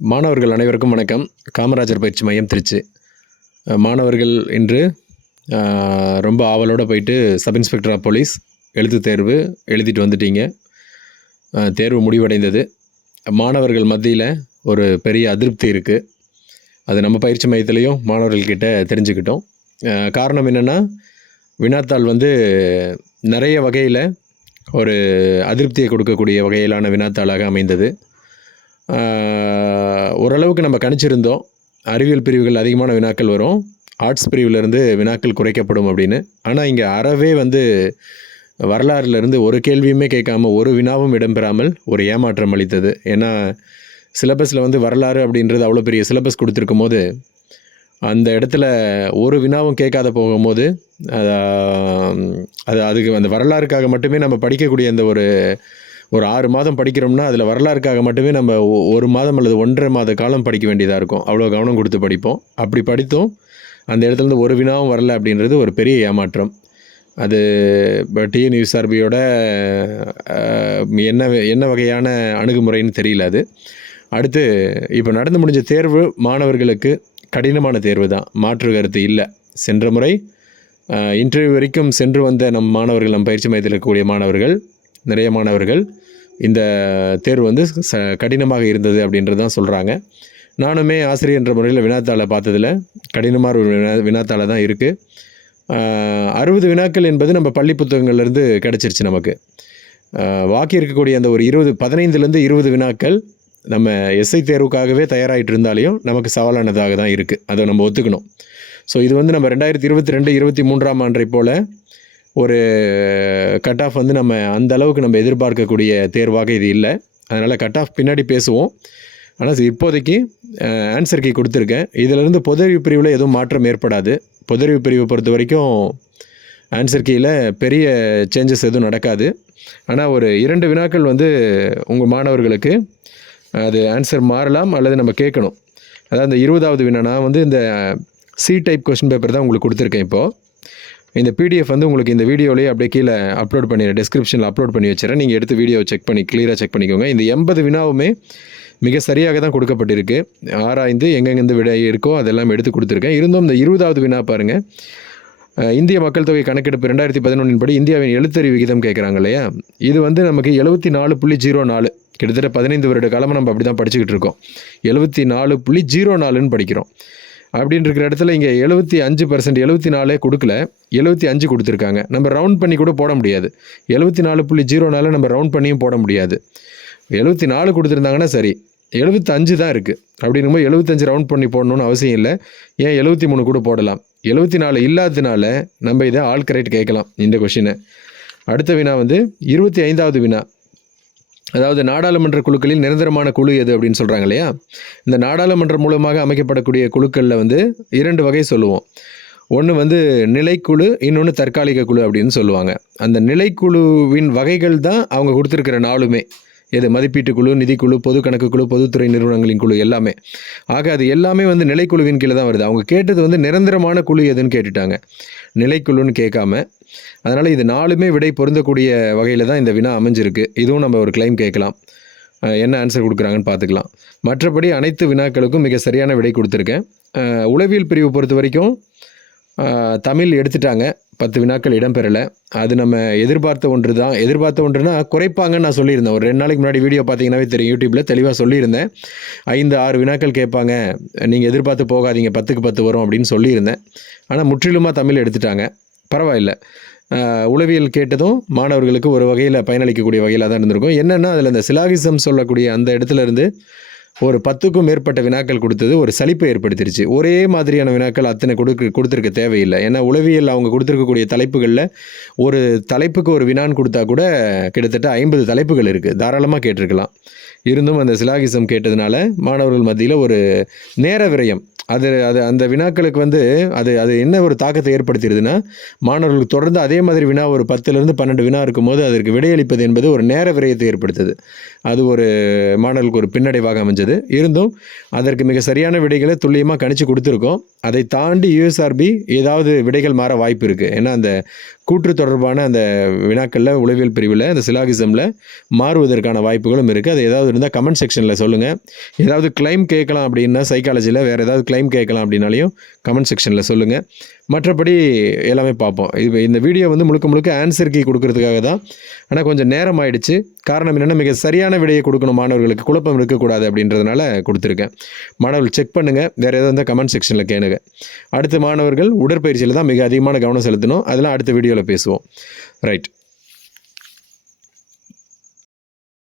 மாணவர்கள் அனைவருக்கும் வணக்கம். காமராஜர் பயிற்சி மையம் திருச்சி. மாணவர்கள் இன்று ரொம்ப ஆவலோடு போயிட்டு சப் இன்ஸ்பெக்டர் ஆஃப் போலீஸ் எழுத்துத் தேர்வு எழுதிட்டு வந்துட்டீங்க. தேர்வு முடிவடைந்தது. மாணவர்கள் மத்தியில் ஒரு பெரிய அதிருப்தி இருக்குது. அது நம்ம பயிற்சி மையத்திலையும் மாணவர்கள்கிட்ட தெரிஞ்சுக்கிட்டோம். காரணம் என்னென்னா, வினாத்தாள் நிறைய வகையில் ஒரு அதிருப்தியை கொடுக்கக்கூடிய வகையிலான வினாத்தாளாக அமைந்தது. ஓரளவுக்கு நம்ம கணிச்சிருந்தோம், அறிவியல் பிரிவுகள் அதிகமான வினாக்கள் வரும், ஆர்ட்ஸ் பிரிவிலேருந்து வினாக்கள் குறைக்கப்படும் அப்படின்னு. ஆனால் இங்கே அறவே வரலாறுலேருந்து ஒரு கேள்வியுமே கேட்காம ஒரு வினாவும் இடம்பெறாமல் ஒரு ஏமாற்றம் அளித்தது. ஏன்னா சிலபஸில் வரலாறு அப்படின்றது அவ்வளோ பெரிய சிலபஸ் கொடுத்துருக்கும் போது, அந்த இடத்துல ஒரு வினாவும் கேட்காத போகும்போது அதுக்கு அந்த வரலாறுக்காக மட்டுமே நம்ம படிக்கக்கூடிய அந்த ஒரு 6 மாதம் படிக்கிறோம்னா, அதில் வரலாறுக்காக மட்டுமே நம்ம 1 மாதம் அல்லது 1.5 மாத காலம் படிக்க வேண்டியதாக இருக்கும். அவ்வளோ கவனம் கொடுத்து படிப்போம். அப்படி படித்தும் அந்த இடத்துலேருந்து ஒரு வினாவும் வரல அப்படின்றது ஒரு பெரிய ஏமாற்றம். அது டிஎன்யூஎஸ்ஆர்பியோட என்ன வகையான அணுகுமுறைன்னு தெரியல. அது அடுத்து இப்போ நடந்து முடிஞ்ச தேர்வு மாணவர்களுக்கு கடினமான தேர்வு தான், மாற்று கருத்து இல்லை. சென்ற முறை இன்டர்வியூ வரைக்கும் சென்று வந்த நம் மாணவர்கள், நம் பயிற்சி மையத்தில் இருக்கக்கூடிய மாணவர்கள், நிறைய மாணவர்கள் இந்த தேர்வு கடினமாக இருந்தது அப்படின்றது தான் சொல்கிறாங்க. நானுமே ஆசிரியர் என்ற முறையில் வினாத்தாளை பார்த்ததில் கடினமான ஒரு வினாத்தாளை தான் இருக்குது. 60 வினாக்கள் என்பது நம்ம பள்ளி புத்தகங்கள்லேருந்து கிடச்சிருச்சு நமக்கு. பாக்கி இருக்கக்கூடிய அந்த ஒரு 15லேருந்து 20 வினாக்கள் நம்ம எஸ்ஐ தேர்வுக்காகவே தயாராகிட்டு இருந்தாலையும் நமக்கு சவாலானதாக தான் இருக்குது. அதை நம்ம ஒத்துக்கணும். ஸோ இது நம்ம 2022-23ஆம் ஆண்டை போல் ஒரு கட் ஆஃப் நம்ம அந்த அளவுக்கு நம்ம எதிர்பார்க்கக்கூடிய தேர்வாக இது இல்லை. அதனால் கட் ஆஃப் பின்னாடி பேசுவோம். ஆனால் இப்போதைக்கு ஆன்சர் கீ கொடுத்துருக்கேன். இதிலிருந்து பொதறிவு பிரிவில் எதுவும் மாற்றம் ஏற்படாது. பொதறிவு பிரிவை பொறுத்த வரைக்கும் ஆன்சர் கீயில் பெரிய சேஞ்சஸ் எதுவும் நடக்காது. ஆனால் ஒரு 2 வினாக்கள் உங்கள் மாணவர்களுக்கு அது ஆன்சர் மாறலாம் அல்லது நம்ம கேட்கணும். அதாவது இந்த 20வது வினா நான் இந்த சி டைப் கொஸ்டின் பேப்பர் தான் உங்களுக்கு கொடுத்துருக்கேன். இப்போது இந்த பிடிஎஃப் உங்களுக்கு இந்த வீடியோலேயே அப்படியே கீழே அப்லோட் பண்ணிடுறேன், டிஸ்கிரிப்ஷனில் அப்லோட் பண்ணி வச்சுறேன். நீங்கள் எடுத்து வீடியோவை செக் பண்ணி கிளியராக செக் பண்ணிக்கோங்க. இந்த 80 வினாவுமே மிக சரியாக தான் கொடுக்கப்பட்டிருக்கு. ஆராய்ந்து எங்கெங்கேருந்து விடை இருக்கோ அதெல்லாம் எடுத்து கொடுத்துருக்கேன். இருந்தும் இந்த 20வது வினா பாருங்கள். இந்திய மக்கள் தொகை கணக்கெடுப்பு 2011 படி இந்தியாவின் எழுத்தறிவு விகிதம் கேட்குறாங்க இல்லையா? இது நமக்கு 74.04, கிட்டத்தட்ட 15 வருட காலமாக நம்ம அப்படி தான் படிச்சுக்கிட்டு இருக்கோம். 74.04ன்னு படிக்கிறோம். அப்படின்னு இருக்கிற இடத்துல இங்கே 75%, 74 கொடுக்கல, 75 கொடுத்துருக்காங்க. நம்ம ரவுண்ட் பண்ணி கூட போட முடியாது. 74.04 நம்ம ரவுண்ட் பண்ணியும் போட முடியாது. 74 கொடுத்துருந்தாங்கன்னா சரி, 75 தான் இருக்குது. அப்படிங்கும்போது 75 ரவுண்ட் பண்ணி போடணும்னு அவசியம் இல்லை. ஏன் 73 கூட போடலாம். 74 இல்லாததுனால நம்ம இதை ஆல் கரெக்ட் கேட்கலாம் இந்த கொஷினை. அடுத்த வினா 25வது வினா. அதாவது நாடாளுமன்ற குழுக்களில் நிரந்தரமான குழு எது அப்படின்னு சொல்கிறாங்க இல்லையா? இந்த நாடாளுமன்றம் மூலமாக அமைக்கப்படக்கூடிய குழுக்களில் 2 வகை சொல்லுவோம். ஒன்று நிலைக்குழு, இன்னொன்று தற்காலிக குழு அப்படின்னு சொல்லுவாங்க. அந்த நிலைக்குழுவின் வகைகள் தான் அவங்க கொடுத்துருக்கிற 4மே. எது? மதிப்பீட்டு குழு, நிதிக்குழு, பொது கணக்கு குழு, பொதுத்துறை நிறுவனங்களின் குழு எல்லாமே. ஆக அது எல்லாமே நிலைக்குழுவின் கீழே தான் வருது. அவங்க கேட்டது நிரந்தரமான குழு எதுன்னு கேட்டுட்டாங்க, நிலைக்குழுன்னு கேட்காம. அதனால் இது 4மே விடை பொருந்தக்கூடிய வகையில் தான் இந்த வினா அமைஞ்சிருக்கு. இதுவும் நம்ம ஒரு கிளைம் கேட்கலாம். என்ன ஆன்சர் கொடுக்குறாங்கன்னு பார்த்துக்கலாம். மற்றபடி அனைத்து வினாக்களுக்கும் மிக சரியான விடை கொடுத்துருக்கேன். உளவியல் பிரிவு பொறுத்த வரைக்கும் தமிழ் எடுத்துட்டாங்க, 10 வினாக்கள் இடம்பெறலை. அது நம்ம எதிர்பார்த்த ஒன்று தான். எதிர்பார்த்த ஒன்றுனா குறைப்பாங்கன்னு நான் சொல்லியிருந்தேன். ஒரு 2 நாளைக்கு முன்னாடி வீடியோ பார்த்தீங்கன்னாவே தெரியும், யூடியூப்பில் தெளிவாக சொல்லியிருந்தேன். 5-6 வினாக்கள் கேட்பாங்க, நீங்கள் எதிர்பார்த்து போகாதீங்க, 10க்கு 10 வரும் அப்படின்னு சொல்லியிருந்தேன். ஆனால் முற்றிலுமாக தமிழ் எடுத்துட்டாங்க. பரவாயில்லை. உளவியல் கேட்டதும் மாணவர்களுக்கு ஒரு வகையில் பயனளிக்கக்கூடிய வகையில் தான் இருந்திருக்கும். என்னென்னா அதில் அந்த சிலாகிசம் சொல்லக்கூடிய அந்த இடத்துல இருந்து ஒரு 10க்கும் மேற்பட்ட வினாக்கள் கொடுத்தது ஒரு சலிப்பை ஏற்படுத்திருச்சு. ஒரே மாதிரியான வினாக்கள் அத்தனை கொடுத்துருக்க தேவையில்லை. ஏன்னா உளவியல் அவங்க கொடுத்துருக்கக்கூடிய தலைப்புகளில் ஒரு தலைப்புக்கு ஒரு வினான்னு கொடுத்தா கூட கிட்டத்தட்ட 50 தலைப்புகள் இருக்குது, தாராளமாக கேட்டிருக்கலாம். இருந்தும் அந்த சிலாகிசம் கேட்டதுனால மாணவர்கள் மத்தியில் ஒரு நேர விரயம், அது அது அந்த வினாக்களுக்கு வந்து அது அது என்ன ஒரு தாக்கத்தை ஏற்படுத்திடுதுன்னா, மாணவர்களுக்கு தொடர்ந்து அதே மாதிரி வினா ஒரு 10லிருந்து 12 வினா இருக்கும்போது, அதற்கு விடையளிப்பது என்பது ஒரு நேர விரயத்தை ஏற்படுத்துது. அது ஒரு மாணவர்களுக்கு ஒரு பின்னடைவாக அமைஞ்சது. இருந்தும் அதற்கு மிக சரியான விடைகளை துல்லியமா கணிச்சு குடுத்துருக்கோம். அதை தாண்டி யுஎஸ்ஆர்பி ஏதாவது விடைகள் மாற வாய்ப்பு இருக்கு. ஏன்னா, அந்த கூற்று தொடர்பான அந்த வினாக்கள்ல உளவியல் பிரிவுல, அந்த சிலாகிசம்ல மாறுவதற்கான வாய்ப்புகளும் இருக்கு. அது ஏதாவது இருந்தா கமெண்ட் செக்ஷன்ல சொல்லுங்க. ஏதாவது கிளைம் கேட்கலாம் அப்படின்னா, சைக்காலஜில வேற ஏதாவது கிளைம் கேட்கலாம் அப்படின்னாலையும் கமெண்ட் செக்ஷன்ல சொல்லுங்க. மற்றபடி எல்லாமே பார்ப்போம். இந்த வீடியோ வந்து முழுக்க முழுக்க ஆன்சர் கீ குடுக்குறதுக்காக தான். ஆனா கொஞ்சம் நேரம் ஆயிடுச்சு. காரணம் என்னன்னா, மிக சரியான விடையை குடுக்கணும் மாணவர்களுக்கு. குழப்பம் இருக்கக்கூடாது அப்படின்றதுனால குடுத்துருக்கேன். மாணவர்கள் செக் பண்ணுங்க. வேற ஏதாவது இருந்தா கமெண்ட் செக்ஷன்ல கேளுங்க. அடுத்து மாணவர்கள் உடற்பயிற்சியில தான் மிக அதிகமான கவனம் செலுத்தணும். அதெல்லாம் அடுத்த வீடியோல பேசுவோம். ரைட்.